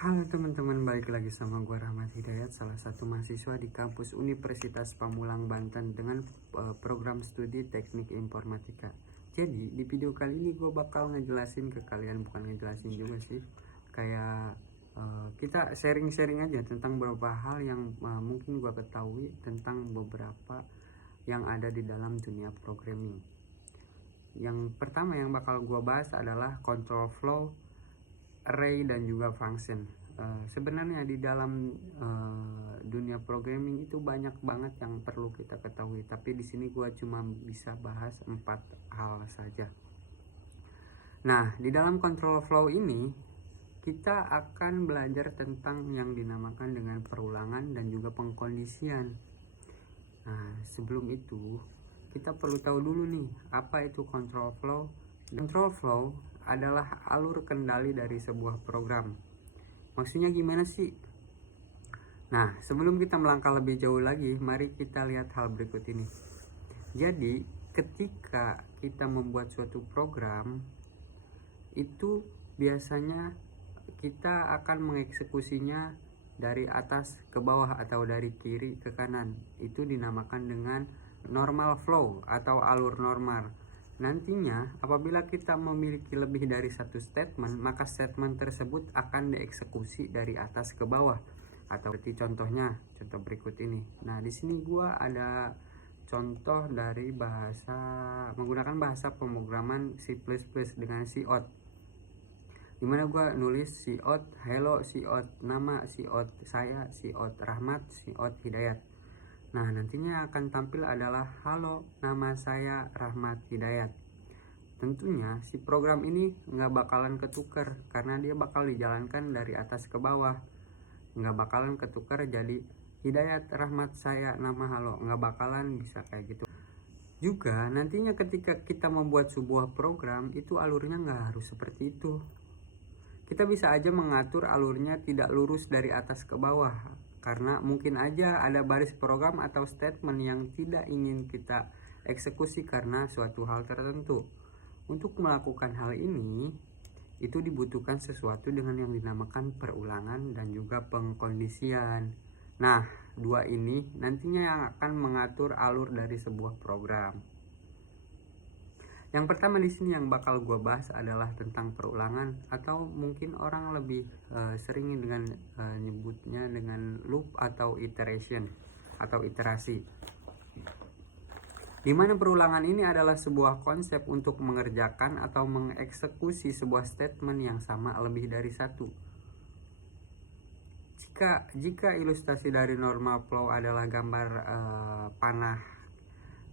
Halo teman-teman, balik lagi sama gue Rahmat Hidayat, salah satu mahasiswa di kampus Universitas Pamulang Banten dengan program studi Teknik Informatika. Jadi di video kali ini gue bakal ngejelasin ke kalian, bukan ngejelasin juga sih, kayak kita sharing-sharing aja tentang beberapa hal yang mungkin gue ketahui tentang beberapa yang ada di dalam dunia programming. Yang pertama yang bakal gue bahas adalah control flow, array, dan juga function. Sebenarnya di dalam dunia programming itu banyak banget yang perlu kita ketahui, tapi di sini gua cuma bisa bahas 4 hal saja. Nah, di dalam control flow ini kita akan belajar tentang yang dinamakan dengan perulangan dan juga pengkondisian. Nah, sebelum itu kita perlu tahu dulu nih, apa itu control flow. Control flow adalah alur kendali dari sebuah program. Maksudnya gimana sih? Nah, sebelum kita melangkah lebih jauh lagi, mari kita lihat hal berikut ini. Jadi, ketika kita membuat suatu program, itu biasanya kita akan mengeksekusinya dari atas ke bawah atau dari kiri ke kanan. Itu dinamakan dengan normal flow atau alur normal. Nantinya apabila kita memiliki lebih dari satu statement, maka statement tersebut akan dieksekusi dari atas ke bawah. Atau seperti contohnya, contoh berikut ini. Nah, di sini gua ada contoh dari menggunakan bahasa pemrograman C++ dengan cout. Dimana gua nulis cout hello, cout nama, cout saya, cout Rahmat, cout Hidayat. Nah, nantinya akan tampil adalah halo, nama saya Rahmat Hidayat. Tentunya si program ini nggak bakalan ketukar karena dia bakal dijalankan dari atas ke bawah. Nggak bakalan ketukar jadi Hidayat Rahmat saya nama halo, nggak bakalan bisa kayak gitu. Juga nantinya ketika kita membuat sebuah program itu alurnya nggak harus seperti itu. Kita bisa aja mengatur alurnya tidak lurus dari atas ke bawah, karena mungkin aja ada baris program atau statement yang tidak ingin kita eksekusi karena suatu hal tertentu. Untuk melakukan hal ini, itu dibutuhkan sesuatu dengan yang dinamakan perulangan dan juga pengkondisian. Nah, dua ini nantinya yang akan mengatur alur dari sebuah program. Yang pertama di sini yang bakal gue bahas adalah tentang perulangan, atau mungkin orang lebih sering dengan nyebutnya dengan loop atau iteration atau iterasi. Dimana perulangan ini adalah sebuah konsep untuk mengerjakan atau mengeksekusi sebuah statement yang sama lebih dari satu. Jika ilustrasi dari normal flow adalah gambar panah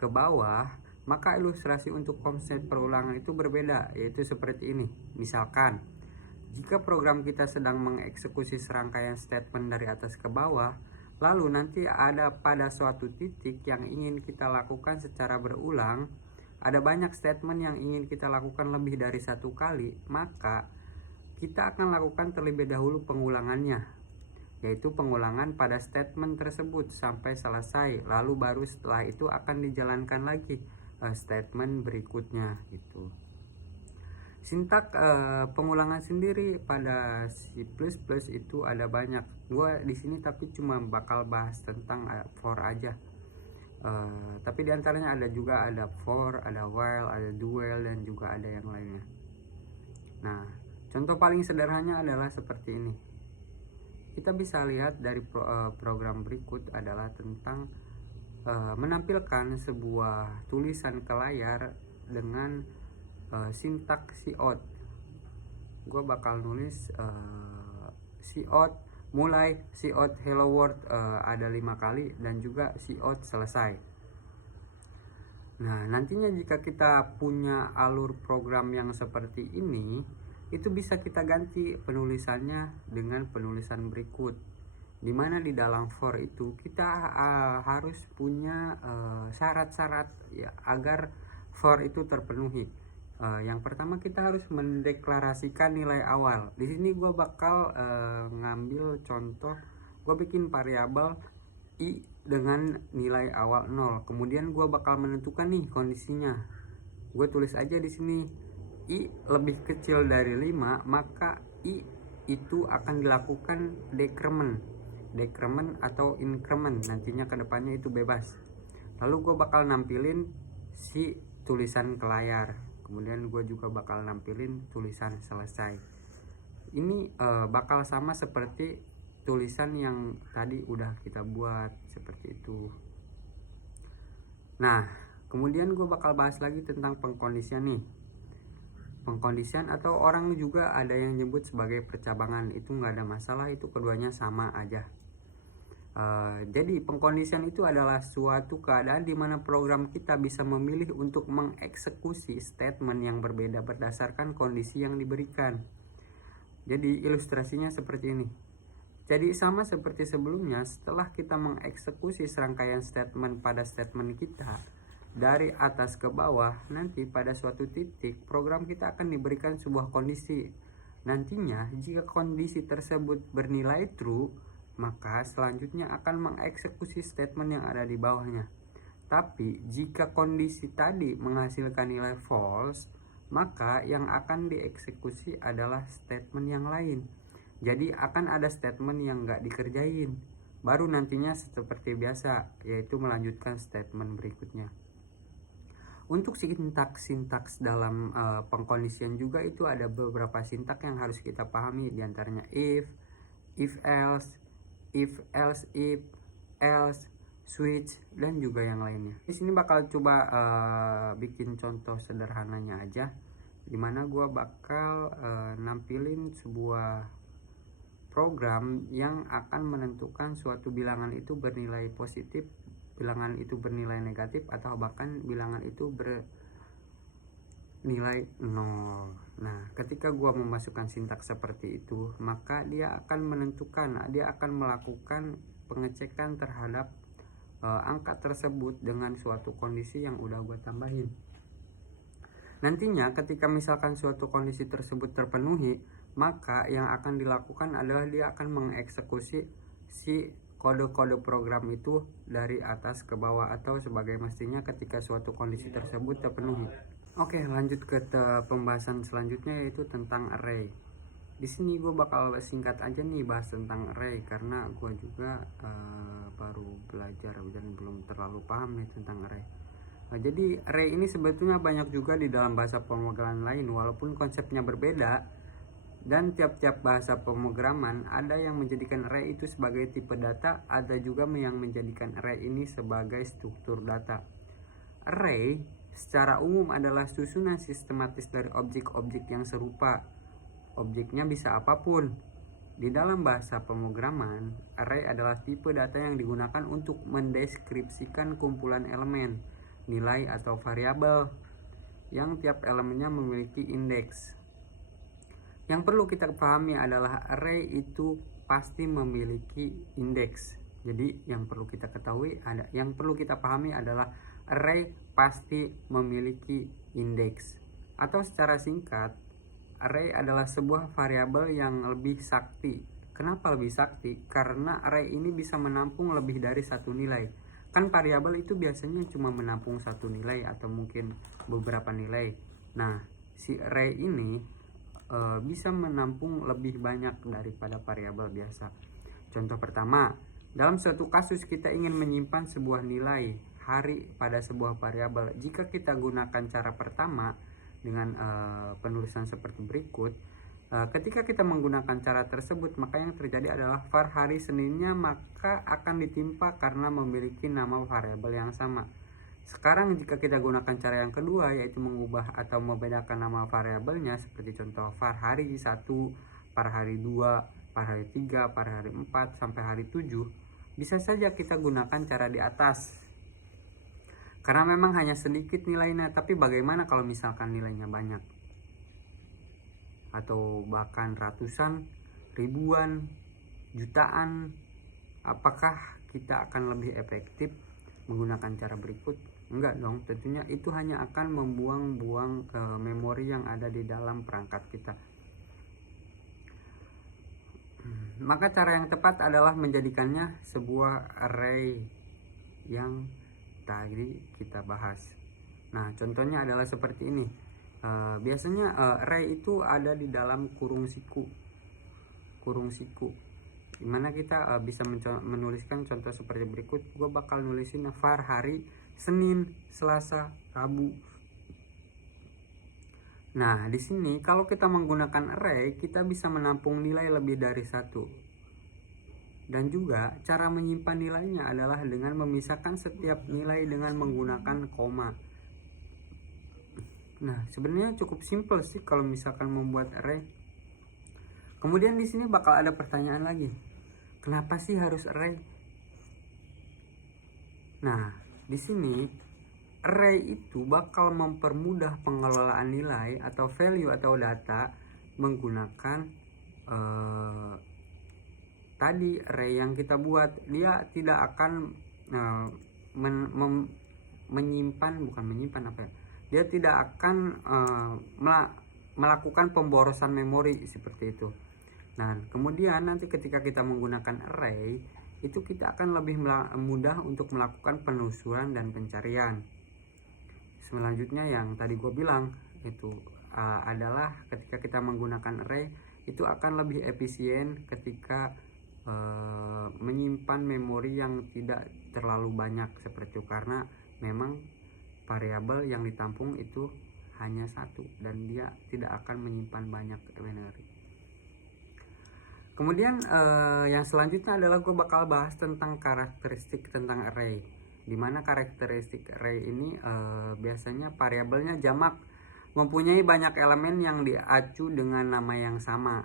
ke bawah, maka ilustrasi untuk konsep perulangan itu berbeda, yaitu seperti ini. Misalkan, jika program kita sedang mengeksekusi serangkaian statement dari atas ke bawah, lalu nanti ada pada suatu titik yang ingin kita lakukan secara berulang, ada banyak statement yang ingin kita lakukan lebih dari satu kali, maka kita akan lakukan terlebih dahulu pengulangannya, yaitu pengulangan pada statement tersebut sampai selesai, lalu baru setelah itu akan dijalankan lagi statement berikutnya gitu. Sintak pengulangan sendiri pada C++ itu ada banyak. Gua di sini tapi cuma bakal bahas tentang for aja. Tapi diantaranya ada for, ada while, ada do while, dan juga ada yang lainnya. Nah, contoh paling sederhananya adalah seperti ini. Kita bisa lihat dari program berikut adalah tentang menampilkan sebuah tulisan ke layar dengan sintak cout. Gue bakal nulis cout mulai, cout hello world ada 5 kali, dan juga cout selesai. Nah, nantinya jika kita punya alur program yang seperti ini, itu bisa kita ganti penulisannya dengan penulisan berikut, dimana di dalam for itu kita harus punya syarat-syarat ya, agar for itu terpenuhi. Yang pertama kita harus mendeklarasikan nilai awal. Di sini gue bakal ngambil contoh, gue bikin variabel i dengan nilai awal 0. Kemudian gue bakal menentukan nih kondisinya. Gue tulis aja di sini i lebih kecil dari 5, maka i itu akan dilakukan decrement atau increment, nantinya kedepannya itu bebas. Lalu gue bakal nampilin si tulisan ke layar, kemudian gue juga bakal nampilin tulisan selesai. Ini bakal sama seperti tulisan yang tadi udah kita buat seperti itu. Nah, kemudian gue bakal bahas lagi tentang pengkondisian nih. Pengkondisian atau orang juga ada yang nyebut sebagai percabangan, itu nggak ada masalah, itu keduanya sama aja. Jadi pengkondisian itu adalah suatu keadaan di mana program kita bisa memilih untuk mengeksekusi statement yang berbeda berdasarkan kondisi yang diberikan. Jadi ilustrasinya seperti ini. Jadi sama seperti sebelumnya, setelah kita mengeksekusi serangkaian statement pada statement kita dari atas ke bawah, nanti pada suatu titik program kita akan diberikan sebuah kondisi. Nantinya jika kondisi tersebut bernilai true, maka selanjutnya akan mengeksekusi statement yang ada di bawahnya. Tapi jika kondisi tadi menghasilkan nilai false, maka yang akan dieksekusi adalah statement yang lain. Jadi akan ada statement yang nggak dikerjain, baru nantinya seperti biasa, yaitu melanjutkan statement berikutnya. Untuk sintaks dalam pengkondisian juga itu ada beberapa sintaks yang harus kita pahami, diantaranya if else, if else if, else, switch, dan juga yang lainnya. Di sini bakal coba bikin contoh sederhananya aja, dimana gua bakal nampilin sebuah program yang akan menentukan suatu bilangan itu bernilai positif, bilangan itu bernilai negatif, atau bahkan bilangan itu bernilai 0. Nah, ketika gua memasukkan sintaks seperti itu, maka dia akan melakukan pengecekan terhadap angka tersebut dengan suatu kondisi yang udah gua tambahin. Nantinya ketika misalkan suatu kondisi tersebut terpenuhi, maka yang akan dilakukan adalah dia akan mengeksekusi si kode-kode program itu dari atas ke bawah atau sebagai mestinya ketika suatu kondisi tersebut terpenuhi. Oke, lanjut ke pembahasan selanjutnya, yaitu tentang array. Di sini gue bakal singkat aja nih bahas tentang array, karena gue juga baru belajar dan belum terlalu paham nih tentang array. Nah, jadi array ini sebetulnya banyak juga di dalam bahasa pemrograman lain, walaupun konsepnya berbeda. Dan tiap-tiap bahasa pemrograman ada yang menjadikan array itu sebagai tipe data, ada juga yang menjadikan array ini sebagai struktur data. Array secara umum adalah susunan sistematis dari objek-objek yang serupa. Objeknya bisa apapun. Di dalam bahasa pemrograman, array adalah tipe data yang digunakan untuk mendeskripsikan kumpulan elemen, nilai atau variabel yang tiap elemennya memiliki indeks. Yang perlu kita pahami adalah array itu pasti memiliki indeks. Jadi yang perlu kita pahami adalah array pasti memiliki indeks. Atau secara singkat, array adalah sebuah variabel yang lebih sakti. Kenapa lebih sakti? Karena array ini bisa menampung lebih dari satu nilai. Kan variabel itu biasanya cuma menampung satu nilai atau mungkin beberapa nilai. Nah, si array ini bisa menampung lebih banyak daripada variabel biasa. Contoh pertama, dalam suatu kasus kita ingin menyimpan sebuah nilai hari pada sebuah variabel. Jika kita gunakan cara pertama dengan penulisan seperti berikut, ketika kita menggunakan cara tersebut, maka yang terjadi adalah var hari Seninnya maka akan ditimpa karena memiliki nama variabel yang sama. Sekarang jika kita gunakan cara yang kedua, yaitu mengubah atau membedakan nama variabelnya, seperti contoh var hari 1, var hari 2, var hari 3, var hari 4 sampai hari 7, bisa saja kita gunakan cara di atas. Karena memang hanya sedikit nilainya, tapi bagaimana kalau misalkan nilainya banyak? Atau bahkan ratusan, ribuan, jutaan, apakah kita akan lebih efektif menggunakan cara berikut? Enggak dong, tentunya itu hanya akan membuang-buang memori yang ada di dalam perangkat kita. Maka cara yang tepat adalah menjadikannya sebuah array yang tadi kita bahas. Nah, contohnya adalah seperti ini. Biasanya array itu ada di dalam kurung siku. kurung siku, dimana kita bisa menuliskan contoh seperti berikut. Gue bakal nulisin var hari Senin, Selasa, Rabu. Nah, di sini kalau kita menggunakan array, kita bisa menampung nilai lebih dari satu. Dan juga cara menyimpan nilainya adalah dengan memisahkan setiap nilai dengan menggunakan koma. Nah, sebenarnya cukup simple sih kalau misalkan membuat array. Kemudian di sini bakal ada pertanyaan lagi. Kenapa sih harus array? Nah, di sini array itu bakal mempermudah pengelolaan nilai atau value atau data menggunakan tadi array yang kita buat. Dia tidak akan dia tidak akan melakukan pemborosan memori seperti itu. Nah, kemudian nanti ketika kita menggunakan array itu kita akan lebih mudah untuk melakukan penelusuran dan pencarian. Selanjutnya yang tadi gue bilang itu adalah ketika kita menggunakan array itu akan lebih efisien ketika menyimpan memori yang tidak terlalu banyak seperti itu, karena memang variabel yang ditampung itu hanya satu dan dia tidak akan menyimpan banyak memori. Kemudian yang selanjutnya adalah gue bakal bahas tentang karakteristik tentang array, dimana karakteristik array ini biasanya variabelnya jamak, mempunyai banyak elemen yang diacu dengan nama yang sama.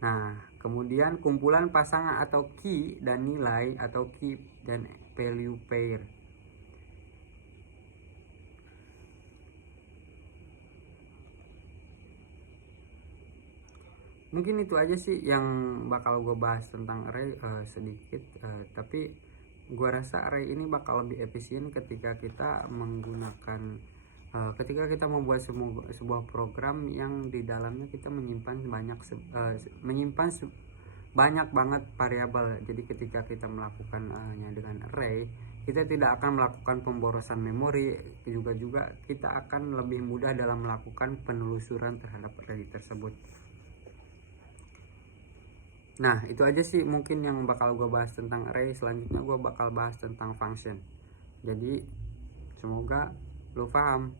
Nah, kemudian kumpulan pasangan atau key dan nilai atau key dan value pair. Mungkin itu aja sih yang bakal gue bahas tentang array sedikit, tapi gue rasa array ini bakal lebih efisien ketika kita menggunakan ketika kita membuat sebuah program yang di dalamnya kita menyimpan banyak banget variabel. Jadi ketika kita melakukannya dengan array, kita tidak akan melakukan pemborosan memori, juga kita akan lebih mudah dalam melakukan penelusuran terhadap array tersebut. Nah, itu aja sih mungkin yang bakal gue bahas tentang array. Selanjutnya gue bakal bahas tentang function. Jadi semoga lo paham.